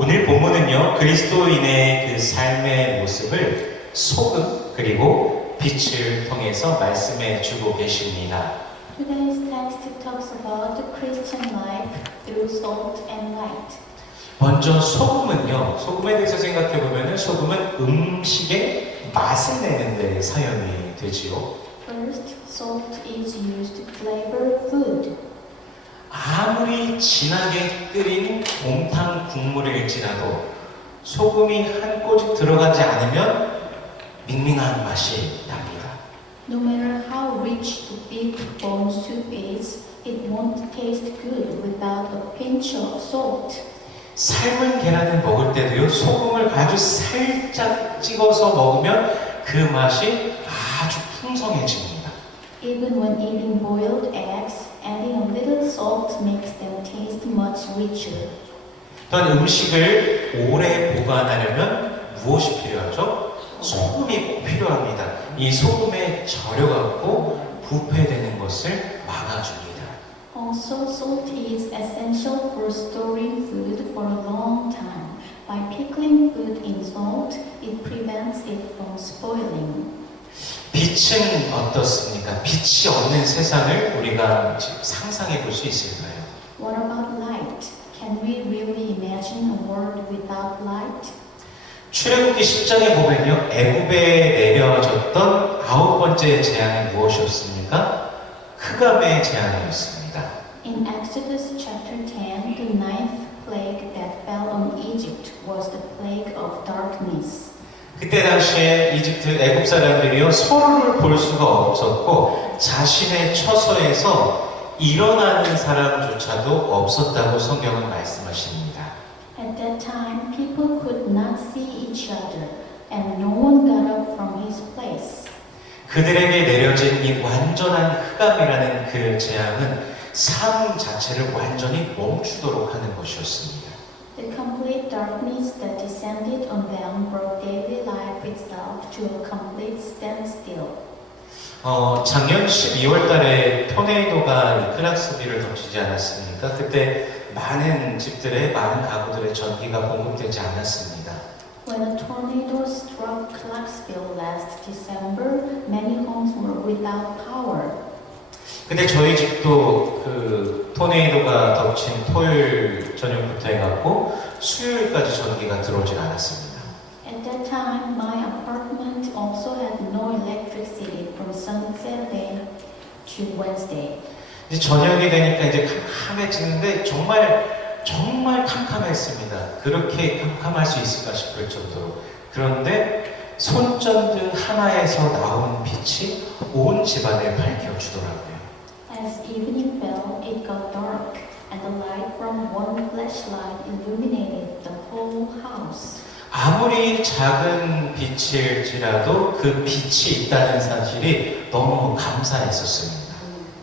오늘 본문은요, 그리스도인의 그 삶의 모습을 소금 그리고 빛을 통해서 말씀해 주고 계십니다. Today's text talks about the Christian life through salt and light. 먼저 소금은요, 소금에 대해서 생각해 보면은 소금은 음식의 맛을 내는 데 사용이 되지요. First, salt is used to flavor food. 아무리 진하게 끓인 곰탕 국물일지라도 소금이 한 꼬집 들어가지 않으면 밍밍한 맛이 납니다. No matter how rich the beef bone soup is, it won't taste good without a pinch of salt. 삶은 계란을 먹을 때도요, 소금을 아주 살짝 찍어서 먹으면 그 맛이 아주 풍성해집니다. Even when eating boiled eggs, adding a little salt makes them taste much richer. 또한 음식을 오래 보관하려면 무엇이 필요하죠? 소금이 꼭 필요합니다. 이 소금에 절여갖고 부패되는 것을 막아줍니다. Also, salt is essential for storing food for a long time. By pickling food in salt, it prevents it from spoiling. 빛은 어떻습니까? 빛이 없는 세상을 우리가 상상해 볼 수 있을까요? What about light? Can we really imagine a world without light? 출애굽기 10장에 보면요, 애굽에 내려졌던 9번째 재앙이 무엇이었습니까? 흑암의 재앙이었습니다. In Exodus chapter 10, the ninth plague that fell on Egypt was the plague of darkness. 그때 당시에 애굽 사람들이요, 서로를 볼 수가 없었고 자신의 처소에서 일어나는 사람조차도 없었다고 성경은 말씀하십니다. At that time, people could not see each other, and no one got up from his place. 그들에게 내려진 이 완전한 흑암이라는 그 재앙은 삶 자체를 완전히 멈추도록 하는 것이었습니다. The complete darkness that descended on them brought daily life itself to a complete standstill. 작년 12월 달에 토네이도가 클락스빌을 덮치지 않았습니까? 그때 많은 집들에, 많은 가구들의 전기가 공급되지 않았습니다. When a tornado struck Clarksville last December, many homes were without power. 근데 저희 집도 그 토네이도가 덮친 토요일 저녁부터 해갖고 수요일까지 전기가 들어오질 않았습니다. At that time, my apartment also had no electricity from Saturday to Wednesday. 이제 저녁이 되니까 이제 캄캄해지는데 정말 캄캄했습니다. 그렇게 캄캄할 수 있을까 싶을 정도로. 그런데 손전등 하나에서 나온 빛이 온 집안을 밝혀주더라고요. As evening fell, it got dark, and the light from one flashlight illuminated the whole house. 아무리 작은 빛일지라도 그 빛이 있다는 사실이 너무 감사했었습니다.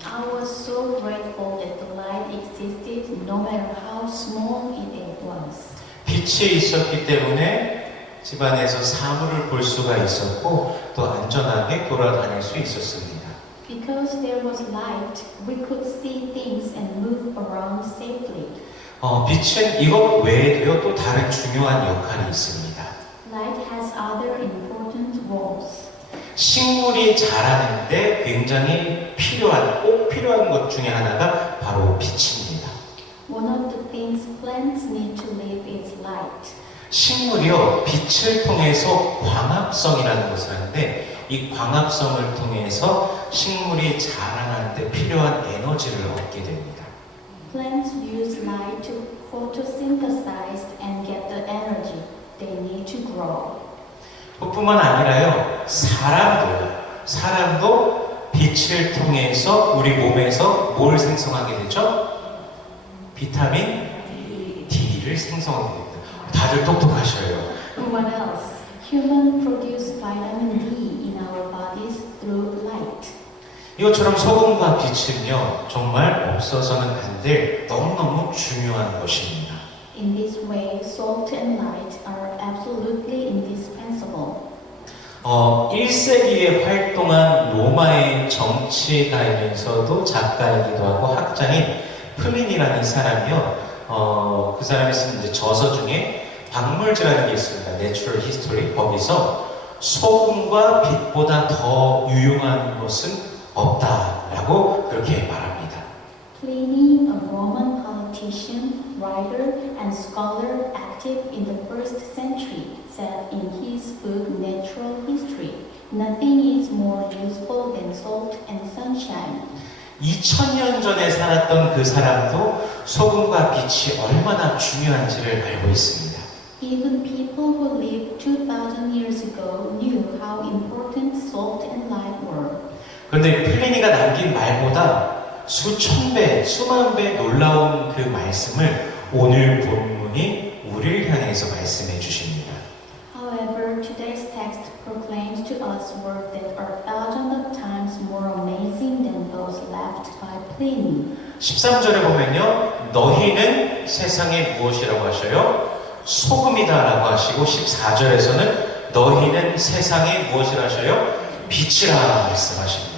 I was so grateful that the light existed, no matter how small it was. 빛이 있었기 때문에 집안에서 사물을 볼 수가 있었고 또 안전하게 돌아다닐 수 있었습니다. Because there was light, we could see things and move around safely. 빛은 이것 외에도요, 또 다른 중요한 역할이 있습니다. Light has other important roles. 식물이 자라는데 굉장히 꼭 필요한 것 중에 하나가 바로 빛입니다. One of the things plants need to live is light. 식물이요, 빛을 통해서 광합성이라는 것을 하는데 이 광합성을 통해서 식물이 자라나는데 필요한 에너지를 얻게 됩니다. Plants use light to photosynthesize and get the energy they need to grow. 뿐만 아니라요, 사람도 빛을 통해서 우리 몸에서 뭘 생성하게 되죠? 비타민 D를 생성하게 됩니다. 다들 똑똑하셔요. What else? Humans produce vitamin D in our bodies through light. 이것처럼 소금과 빛은요, 정말 없어서는 안 될 너무너무 중요한 것입니다. In this way, salt and light are absolutely indispensable. 1세기에 활동한 로마의 정치가이면서도 작가이기도 하고 학자인 플린이라는 사람이요. 그 사람이 쓴 이제 저서 중에 박물지라는 게 있습니다. Natural History. 거기서 소금과 빛보다 더 유용한 것은 없다라고 그렇게 말합니다. Pliny, a Roman politician, writer, and scholar active in the 1st century, said in his book Natural History, "Nothing is more useful than salt and sunshine." 2000년 전에 살았던 그 사람도 소금과 빛이 얼마나 중요한지를 알고 있습니다. Even people who lived 2,000 years ago knew how important salt and light were. 그런데 플리니가 남긴 말보다 수천 배, 수만 배 놀라운 그 말씀을 오늘 본문이 우리를 향해서 말씀해 주십니다. However, today's text proclaims to us words that are thousands of times more amazing than those left by Pliny. 13절에 보면요, 너희는 세상에 무엇이라고 하셔요? 소금이다라고 하시고 14절에서는 너희는 세상에 무엇이라 하셔요? 빛이라 말씀하십니다.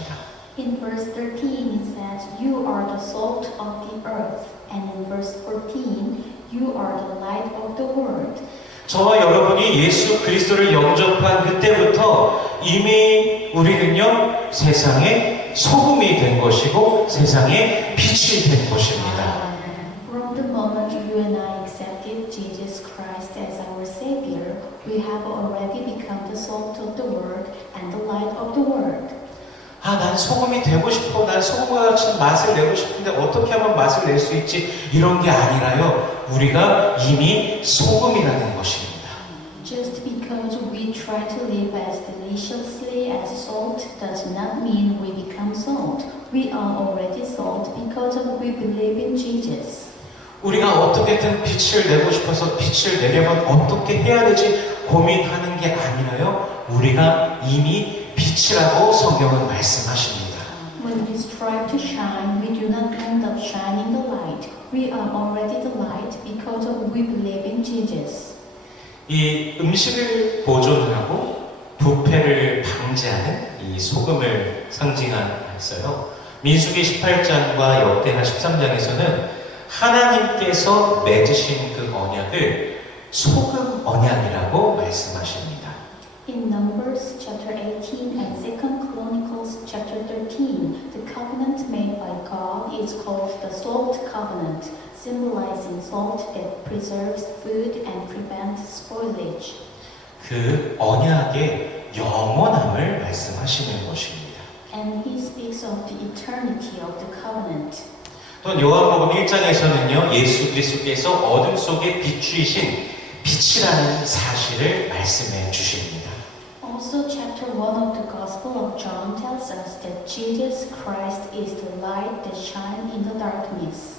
In verse 13 it says, "You are the salt of the earth." And in verse 14, "You are the light of the world." 저와 여러분이 예수 그리스도를 영접한 그때부터 이미 우리는요, 세상에 소금이 된 것이고 세상에 빛이 된 것입니다. From the moment you and I accepted Jesus Christ as our Savior, we have already become the salt of the world and the light of the world. 아, 난 소금이 되고 싶어. 난 소금과 같이 맛을 내고 싶은데 어떻게 하면 맛을 낼 수 있지? 이런 게 아니라요. 우리가 이미 소금이라는 것입니다. Just because we try to live as deliciously as salt does not mean we become salt. We are already salt because of we believe in Jesus. 우리가 어떻게든 빛을 내고 싶어서 빛을 내려면 어떻게 해야 되지? 고민하는 게 아니라요. 우리가 이미 빛이라고 성경은 말씀하십니다. When we strive to shine, we do not end up shining the light. We are already the light because of we believe in Jesus. 이 음식을 보존하고 부패를 방지하는 이 소금을 상징하였어요. 민수기 18장과 역대하 13장에서는 하나님께서 맺으신 그 언약을 소금 언약이라고 말씀하십니다. In Numbers chapter 18 and 2 Chronicles chapter 13, the covenant made by God is called the Salt Covenant, symbolizing salt that preserves food and prevents spoilage. 그 언약의 영원함을 말씀하시는 것입니다. And he speaks of the eternity of the covenant. 또 요한복음 1장에서는요, 예수 그리스도께서 어둠 속에 비추이신 빛이라는 사실을 말씀해 주십니다. Also, chapter 1 of the Gospel of John tells us that Jesus Christ is the light that shines in the darkness.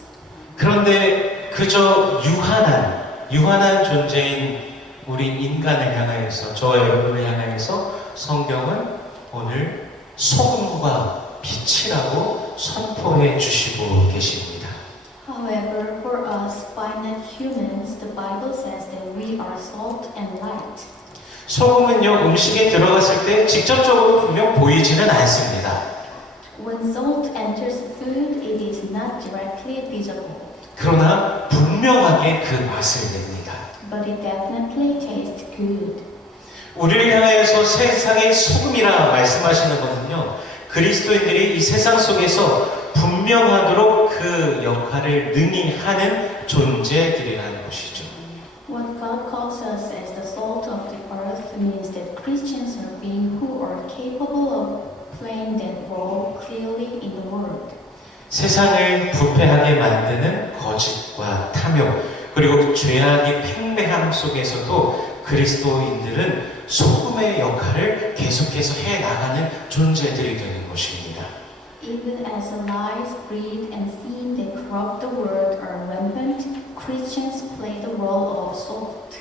그런데 그저 유한한 존재인 우리 인간을 향하여서, 저와 여러분을 향하여서 성경은 오늘 소금과 빛이라고 선포해 주시고 계십니다. However, for us finite humans, the Bible says that we are salt and light. 소금은요, 음식에 들어갔을 때 직접적으로 분명 보이지는 않습니다. When salt enters food, it is not directly visible, 그러나 분명하게 그 맛을 냅니다. but it definitely tastes good. 우리를 향하여서 세상의 소금이라 말씀하시는 것은요, 그리스도인들이 이 세상 속에서 분명하도록 그 역할을 능히 하는 존재들이라는 것이죠. What God calls us as the salt of the earth means that Christians are being who are capable of playing that role clearly in the world. 세상을 부패하게 만드는 거짓과 탐욕, 그리고 죄악의 팽배함 속에서도 그리스도인들은 소금의 역할을 계속해서 해나가는 존재들이 되는 것입니다. Even as lies, greed, and sin that corrupt the world are rampant, Christians play the role of salt.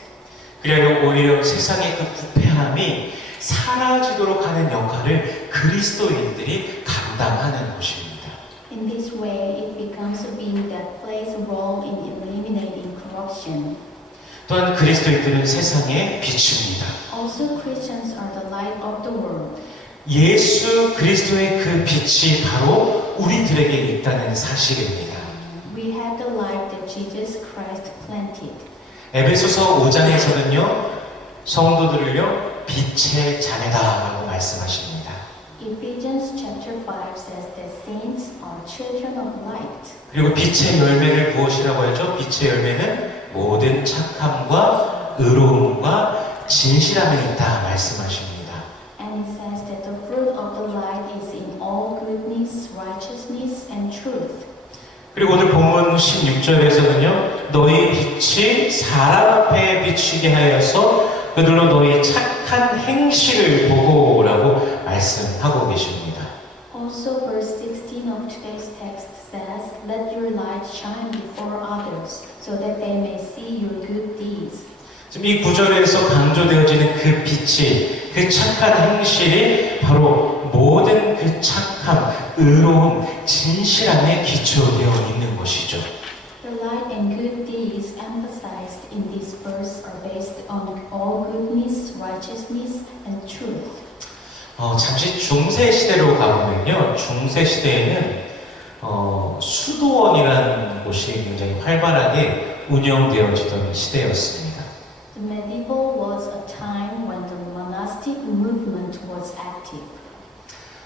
그리고 오히려 세상의 그 부패함이 사라지도록 하는 역할을 그리스도인들이 감당하는 것입니다. In this way, it becomes a being that plays a role in eliminating corruption. 또한 그리스도인들은 세상의 빛입니다. Also, Christians are the light of the world. 예수 그리스도의 그 빛이 바로 우리들에게 있다는 사실입니다. We have the light that Jesus Christ planted. 에베소서 5장에서는요, 성도들을요, 빛의 자녀다라고 말씀하십니다. Ephesians chapter 5 says that saints are children of light. 그리고 빛의 열매를 무엇이라고 하죠? 빛의 열매는 모든 착함과 의로움과 진실함에 있다 말씀하십니다. And it says that the fruit of the light is in all goodness, righteousness, and truth. 그리고 오늘 본문 16절에서는요, 너희 빛이 사람 앞에 비추게 하여서 그들로 너희 착한 행실을 보고라고 말씀하고 계십니다. Also, verse 16 of today's text says, "Let your light shine before others, so that they may see your good deeds." 지금 이 구절에서 강조되어지는 그 빛이, 그 착한 행실이 바로 모든 그 착함, 의로움, 진실함에 기초되어 있는 것이죠. The light and good deeds emphasized in this verse are based on all goodness, righteousness, and truth. 잠시 중세 시대로 가보면요, 중세 시대에는 수도원이라는 곳이 굉장히 활발하게 운영되어지던 시대였습니다. The medieval was a time when the monastic movement was active.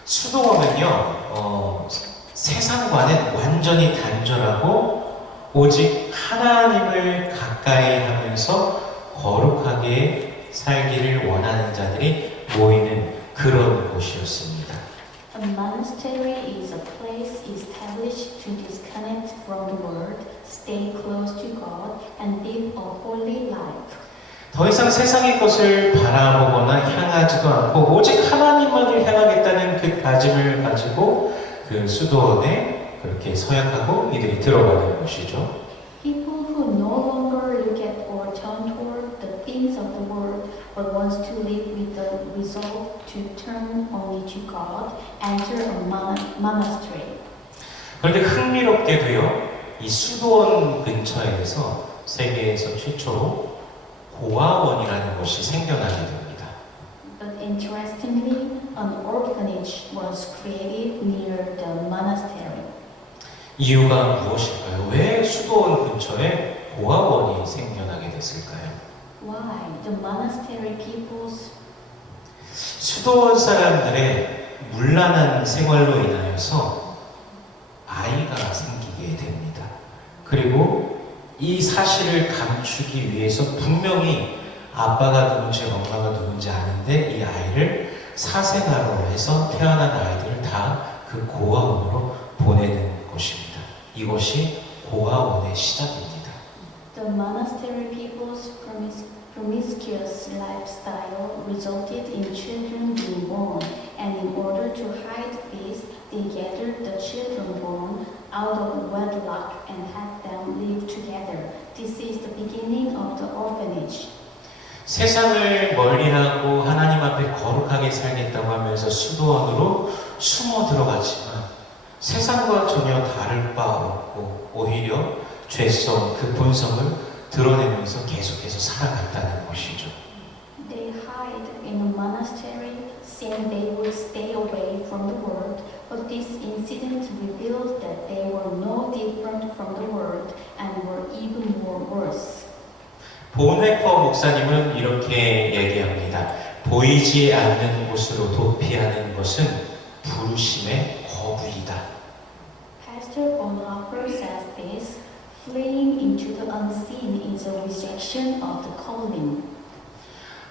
수도원은요, 세상과는 완전히 단절하고 오직 하나님을 가까이 하면서 거룩하게 살기를 원하는 자들이 모이는 그런 곳이었습니다. A monastery is a place established to disconnect from the world, stay close to God, and live a holy life. 더 이상 세상의 것을 바라보거나 향하지도 않고 오직 하나님만을 향하겠다는 그 다짐을 가지고 그 수도원에 그렇게 서약하고 이들이 들어가는 것이죠. People who no longer look at or turn toward the things of the world, but wants to live with the resolve to turn only to God, enter a monastery. 그런데 흥미롭게도요, 이 수도원 근처에서 세계에서 최초로 고아원이라는 것이 생겨나게 됩니다. But interestingly, an orphanage was created near the monastery. 이유가 무엇일까요? 왜 수도원 근처에 고아원이 생겨나게 됐을까요? Why? The monastery peoples 수도원 사람들의 문란한 생활로 인하여서 아이가 생기게 됩니다. 그리고 이 사실을 감추기 위해서 분명히 아빠가 누군지 엄마가 누군지 아는데 이 아이를 사생아로 해서 태어난 아이들을 다 그 고아원으로 보내는 것입니다. 이것이 고아원의 시작입니다. The monastery people's promiscuous lifestyle resulted in children being born, and in order to hide this, they gathered the children born out of wedlock and had them live together. This is the beginning of the orphanage. 세상을 멀리하고 하나님 앞에 거룩하게 살겠다고 하면서 수도원으로 숨어 들어가지만 세상과 전혀 다를 바 없고 오히려 죄성, 그 본성을 드러내면서 계속해서 살아갔다는 것이죠. They hide in a monastery, saying they would stay away from the world, but this incident revealed that they were no different from the world and were even more worse. 본회퍼 목사님은 이렇게 얘기합니다. 보이지 않는 곳으로 도피하는 것은 부르심의 거부이다. Pastor Bonhoeffer says this, fleeing into the unseen is a rejection of the calling.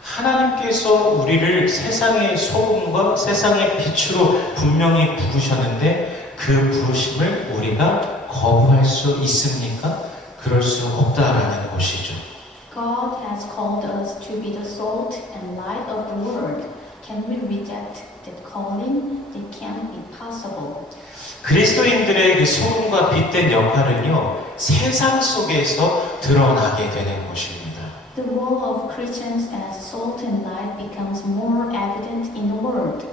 하나님께서 우리를 세상의 소금과 세상의 빛으로 분명히 부르셨는데 그 부르심을 우리가 거부할 수 있습니까? 그럴 수 없다라는 것이죠. God has called us to be the salt and light of the world. Can we reject that calling? It can't be possible. 그리스도인들의 그 소금과 빛된 역할은요, 세상 속에서 드러나게 되는 것입니다. The role of Christians as salt and light becomes more evident in the world.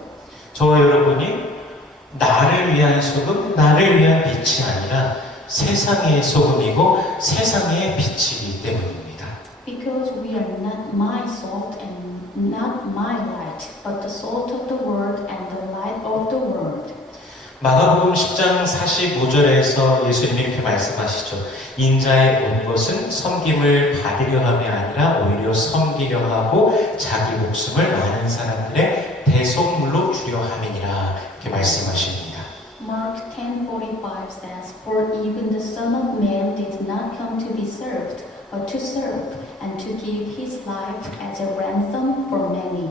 저와 여러분이 나를 위한 소금, 나를 위한 빛이 아니라 세상의 소금이고 세상의 빛이기 때문입니다. Because we are not my salt and not my light, but the salt of the world and the light of the world. 마가복음 10장 45절에서 예수님이 이렇게 말씀하시죠. 인자에 온 것은 섬김을 받으려 함이 아니라 오히려 섬기려 하고 자기 목숨을 많은 사람들의 대속물로 주려 함이니라. 이렇게 말씀하십니다. Mark 10:45 says, "For even the Son of Man did not come to be served, but to serve, and to give his life as a ransom for many."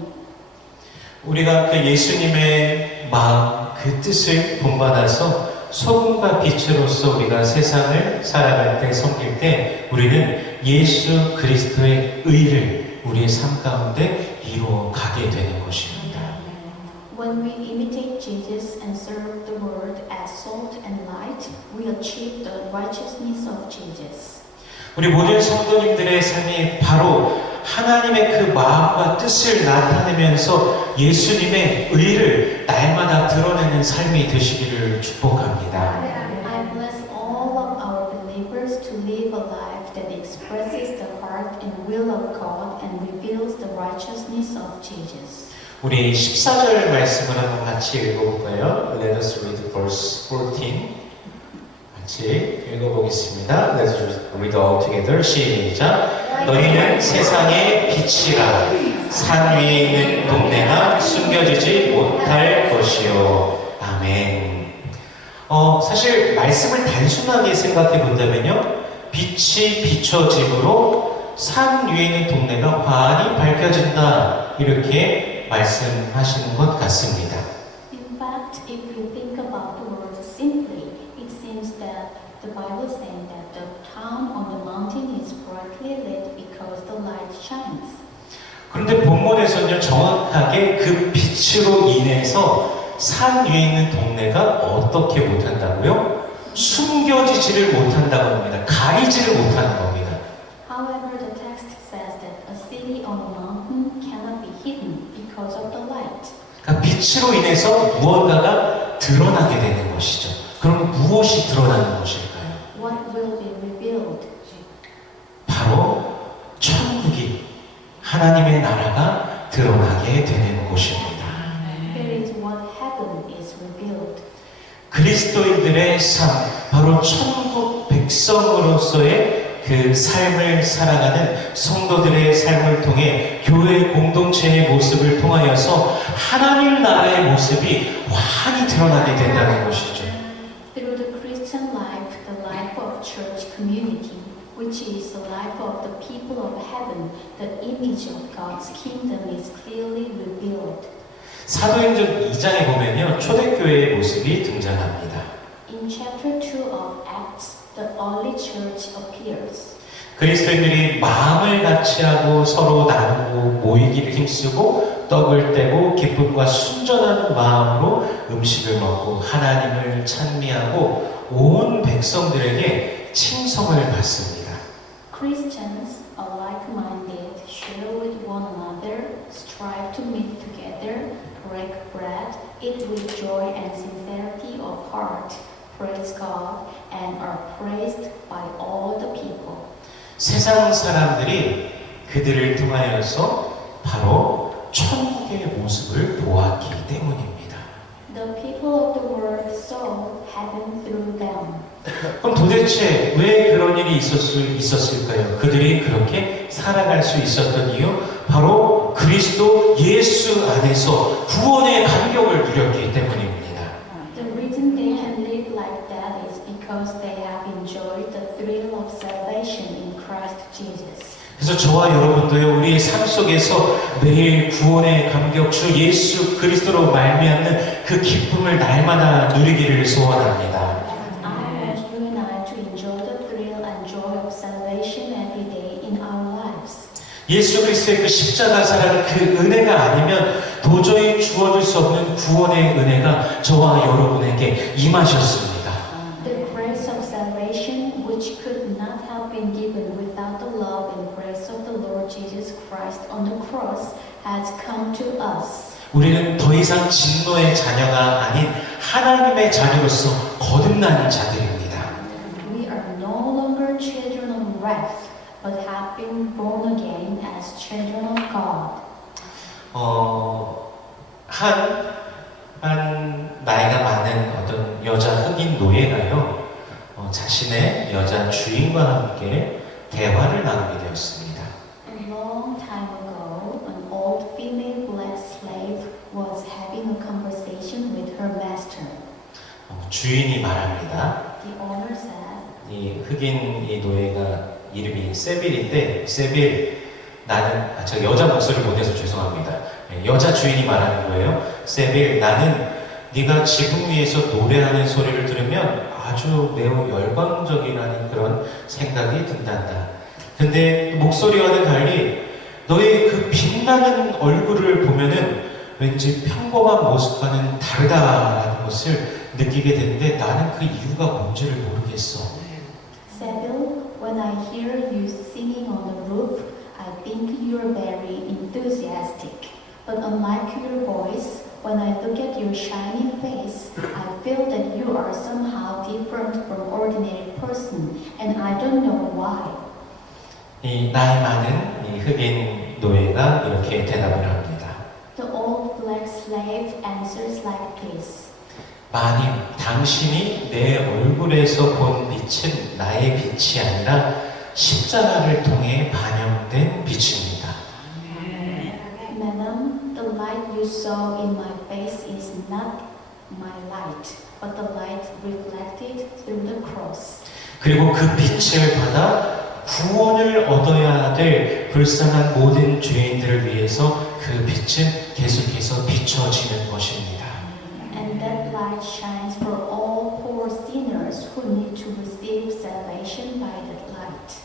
우리가 그 예수님의 마음, 그 뜻을 본받아서 소금과 빛으로서 우리가 세상을 살아갈 때, 섬길 때 우리는 예수 그리스도의 의를 우리의 삶 가운데 이루어 가게 되는 것입니다. When we imitate Jesus and serve the world as salt and light, we achieve the righteousness of Jesus. 우리 모든 성도님들의 삶이 바로 하나님의 그 마음과 뜻을 나타내면서 예수님의 의를 날마다 드러내는 삶이 되시기를 축복합니다. I bless all of our believers to live a life that expresses the heart and will of God and reveals the righteousness of Jesus. 우리 14절 말씀을 한번 같이 읽어볼까요? Let us read verse 14. 같이 읽어보겠습니다. Let's read all together. 시작. 너희는 세상의 빛이라. 산 위에 있는 동네가 숨겨지지 못할 것이요. 아멘. 사실 말씀을 단순하게 생각해 본다면요. 빛이 비춰짐으로 산 위에 있는 동네가 환히 밝혀진다. 이렇게 말씀하시는 것 같습니다. In fact, if you think about the word simply, it seems that the Bible is saying that the town on the mountain is brightly lit because the light shines. 그런데 본문에서는 정확하게 그 빛으로 인해서 산 위에 있는 동네가 어떻게 못한다고요? 숨겨지지를 못한다고 합니다. 가리지를 못하는 겁니다. However, the text says that a city on a mountain cannot be hidden because of the light. 그러니까 빛으로 인해서 무언가가 드러나게 되는 것이죠. 그럼 무엇이 드러나는 것일까요? What will be revealed? 바로 천국이 하나님의 나라가 드러나게 되는 곳입니다. Here is what heaven is revealed. 그리스도인들의 삶, 바로 천국 백성으로서의 그 삶을 살아가는 성도들의 삶을 통해 교회 공동체의 모습을 통하여서 하나님 나라의 모습이 환히 드러나게 된다는 것이죠. Through the Christian life, the life of church community, which is the life of the people of heaven, the image of God's kingdom is clearly revealed. 사도행전 2장에 보면요, 초대교회의 모습이 등장합니다. In chapter 2 of Acts, the early church appears. 그리스도인들이 마음을 같이하고 서로 나누고 모이기를 힘쓰고 떡을 떼고 기쁨과 순전한 마음으로 음식을 먹고 하나님을 찬미하고 온 백성들에게 칭송을 받습니다. Christians are like-minded, share with one another, strive to meet together, break bread, eat with joy and sincerity of heart, praise God, and are praised by all the people. 세상 사람들이 그들을 통하여서 바로 천국의 모습을 보았기 때문입니다. The people of the world saw heaven through them. 그럼 도대체 왜 그런 일이 있었을까요? 그들이 그렇게 살아갈 수 있었던 이유? 바로 그리스도 예수 안에서 구원의 감격을 누렸기 때문입니다. The reason they can live like that is because they have enjoyed the thrill of salvation in Christ Jesus. 그래서 저와 여러분도요, 우리의 삶 속에서 매일 구원의 감격, 주 예수 그리스도로 말미암는 그 기쁨을 날마다 누리기를 소원합니다. I want you and I to enjoy the thrill and joy of salvation every day in our lives. 예수 그리스도의 그 십자가 사랑 그 은혜가 아니면 도저히 주어질 수 없는 구원의 은혜가 저와 여러분에게 임하셨습니다. The grace of salvation, which could not have been given without the love and grace of the Lord Jesus Christ on the cross, has come to us. 우리는 더 이상 진노의 자녀가 아닌 하나님의 자녀로서 거듭난 자들입니다. We are no longer children of wrath, but have been born again as children of God. 한 나이가 많은 어떤 여자 주인과 함께 대화를 나누게 되었습니다. A long time ago, an old female black slave was having a conversation with her master. 주인이 말합니다. The owner said, 이 흑인 이 노예가 이름이 세빌인데, 세빌, 나는, 저 여자 목소리를 못해서 죄송합니다. 여자 주인이 말하는 거예요. 세빌, 나는 네가 지붕 위에서 노래하는 소리를 들으면 아주 매우 열광적이라는 그런 생각이 든단다. 근데 목소리와는 달리 너의 그 빛나는 얼굴을 보면은 왠지 평범한 모습과는 다르다라는 것을 느끼게 되는데 나는 그 이유가 뭔지를 모르겠어. Sybil, when I hear you singing on the roof, I think you're very enthusiastic. But unlike your voice, when I look at your shining face, I feel that you are somehow different from ordinary person, and I don't know why. 이 나이 많은 이 흑인 노예가 이렇게 대답을 합니다. The old black slave answers like this. 마님, 당신이 내 얼굴에서 본 빛은 나의 빛이 아니라 십자가를 통해 반영된 빛입니다. Madam, the light you saw in my face is not my light, but the light reflected through the cross. 그리고 그 빛을 받아 구원을 얻어야 될 불쌍한 모든 죄인들을 위해서 그 빛은 계속해서 비춰지는 것입니다. And that light shines for all poor sinners who need to receive salvation by that light.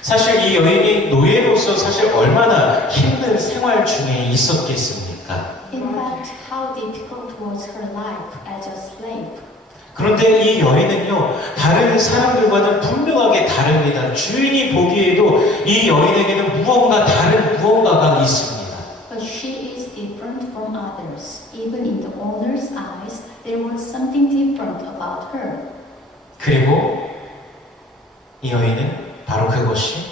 사실 이 여인이 노예로서 사실 얼마나 힘든 생활 중에 있었겠습니까? In fact, how difficult was her life as a slave. 그런데 이 여인은요, 다른 사람들과는 분명하게 다릅니다. 주인이 보기에도 이 여인에게는 무언가 다른 무언가가 있습니다. But she is different from others. Even in the owner's eyes, there was something different about her. 그리고 이 여인은 바로 그것이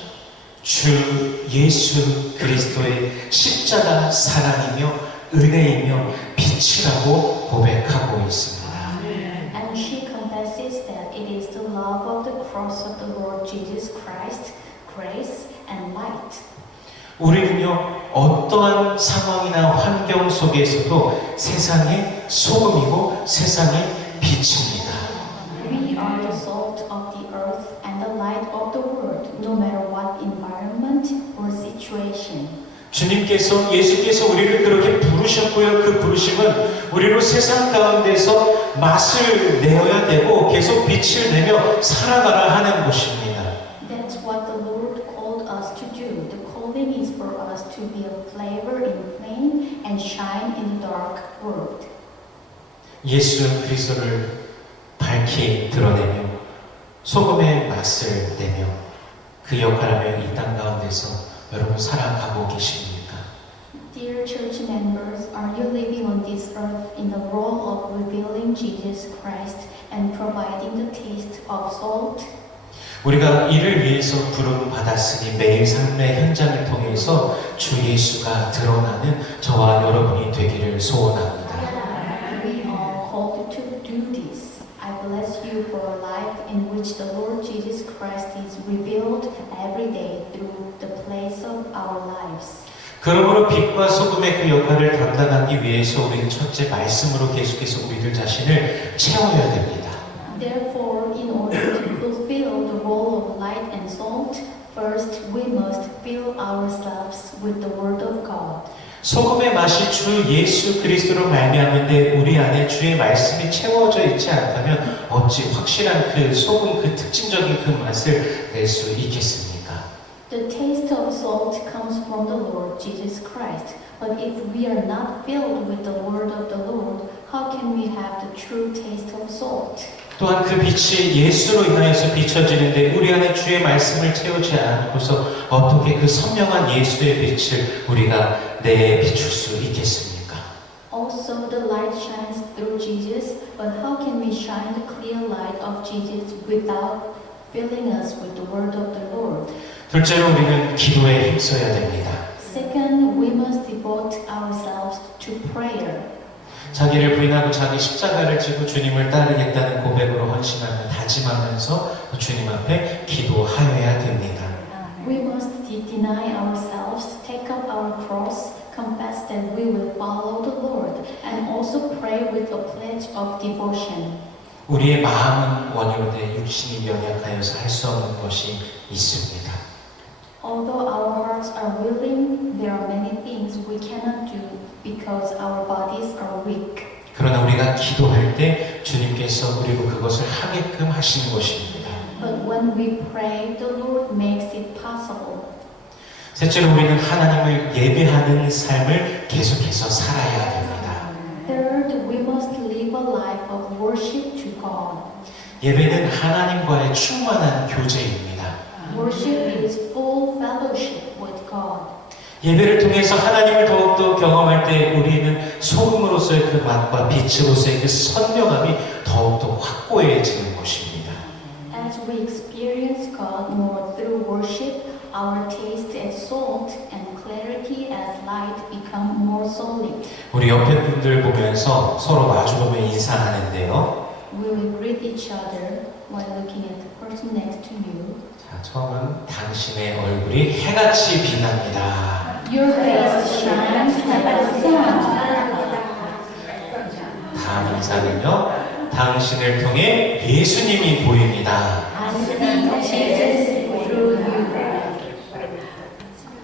주 예수 그리스도의 십자가 사랑이며 은혜이며 빛이라고 고백하고 있습니다. And she confesses that it is the love of the cross of the Lord Jesus Christ, grace and light. 우리는요, 어떠한 상황이나 환경 속에서도 세상의 소금이고 세상의 빛입니다. We are the salt of the earth and the light of the world, no matter what environment or situation. 주님께서, 예수께서 우리를 그렇게 부르셨고요. 그 부르심은 우리로 세상 가운데서 맛을 내어야 되고 계속 빛을 내며 살아가라 하는 것입니다. That's what the Lord called us to do. The calling is for us to be a flavor in plain and shine in the dark world. 예수 그리스도를 밝히 드러내며 소금의 맛을 내며 그 역할을 이 땅 가운데서 여러분 살아가고 계십니까? Dear church members, are you living on this earth in the role of revealing Jesus Christ and providing the taste of salt? 우리가 이를 위해서 부름 받았으니 매일 삶의 현장을 통해서 주 예수가 드러나는 저와 여러분이 되기를 소원합니다. We are called to do this. I bless you for a life in which the Lord Jesus Christ is revealed every day through the place of our lives. 그러므로 빛과 소금의 그 역할을 감당하기 위해서 우리는 첫째 말씀으로 계속해서 우리들 자신을 채워야 됩니다. Therefore, in order to fulfill the role of light and salt, first we must fill ourselves with the Word of God. 소금의 맛이 주 예수 그리스도로 말미암는데 우리 안에 주의 말씀이 채워져 있지 않다면 어찌 확실한 그 소금 그 특징적인 그 맛을 낼 수 있겠습니까? The taste of salt comes from the Lord Jesus Christ. But if we are not filled with the word of the Lord, how can we have the true taste of salt? 또한 그 빛이 예수로 인하여서 비춰지는데 우리 안에 주의 말씀을 채우지 않고서 어떻게 그 선명한 예수의 빛을 우리가 내에 비출 수 있겠습니까? Also, the light shines through Jesus, but how can we shine the clear light of Jesus without filling us with the word of the Lord? 둘째로 우리는 기도에 힘써야 됩니다. Second, we must devote ourselves to prayer. 자기를 부인하고 자기 십자가를 지고 주님을 따르겠다는 고백으로 헌신하며 다짐하면서 주님 앞에 기도하여야 됩니다. We must deny ourselves, take up our cross, confess that we will follow the Lord, and also pray with a pledge of devotion. 우리의 마음은 원효되 육신이 연약하여서 할 수 없는 것이 있습니다. Although our hearts are willing, there are many things we cannot do because our bodies are weak. 그러나 우리가 기도할 때 주님께서 우리로 그것을 하게끔 하시는 것입니다. But when we pray, the Lord makes it possible. 셋째로 우리는 하나님을 예배하는 삶을 계속해서 살아야 됩니다. Third, we must live a life of worship to God. 예배는 하나님과의 충만한 교제입니다. Worship is full fellowship with God. 예배를 통해서 하나님을 더욱더 경험할 때 우리는 소금으로서의 그 맛과 빛으로서의 그 선명함이 더욱더 확고해지는 것입니다. As we experience God more through worship, our taste as salt and clarity as light become more solid. 우리 옆에 분들 보면서 서로 마주보면 인사하는데요. We will greet each other while looking at the person next to you. 자, 처음은 당신의 얼굴이 해같이 빛납니다. Your face shines like the sun. 다음 인사는요. 당신을 통해 예수님이 보입니다. I see Jesus through you.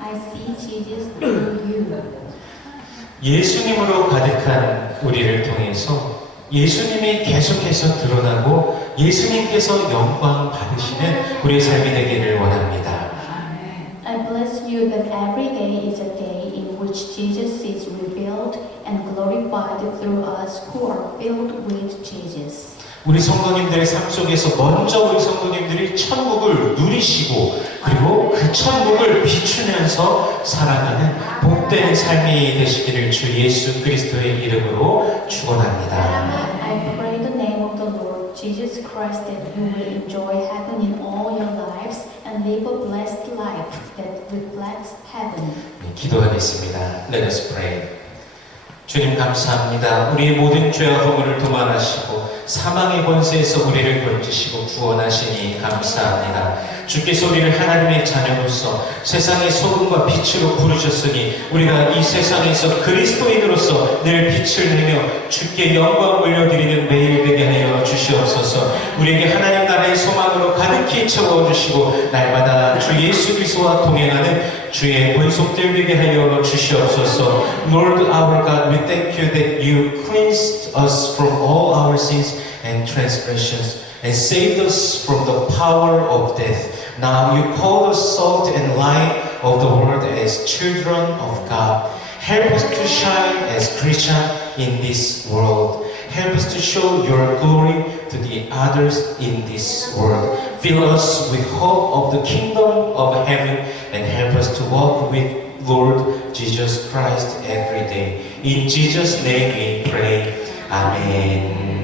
I see Jesus through you. 예수님으로 가득한 우리를 통해서 예수님이 계속해서 드러나고 예수님께서 영광 받으시는 우리의 삶이 되기를 원합니다. I bless you that every day is a day in which Jesus is revealed and glorified through us who are filled with Jesus. 우리 성도님들의 삶 속에서 먼저 우리 성도님들이 천국을 누리시고 그리고 그 천국을 비추면서 살아가는 복된 삶이 되시기를 주 예수 그리스도의 이름으로 축원합니다. I pray the name of the Lord Jesus Christ that you will enjoy heaven in all your lives and live a blessed life that reflects heaven. 기도하겠습니다. Let us pray. 주님 감사합니다. 우리의 모든 죄와 허물을 도말하시고 사망의 권세에서 우리를 건지시고 구원하시니 감사합니다. 주께서 우리를 하나님의 자녀로서 세상의 소금과 빛으로 부르셨으니 우리가 이 세상에서 그리스도인으로서 늘 빛을 내며 주께 영광 올려드리는 매일 되게 하여 주시옵소서. 우리에게 하나님 나라의 소망으로 가득히 채워주시고 날마다 주 예수 그리스도와 동행하는 주의 본속들 되게 하여 주시옵소서. Lord our God, we thank you that you cleansed us from all our sins and transgressions and saved us from the power of death. Now you call us salt and light of the world as children of God. Help us to shine as Christians in this world. Help us to show your glory to the others in this world. Fill us with hope of the kingdom of heaven and help us to walk with Lord Jesus Christ every day. In Jesus' name we pray. Amen.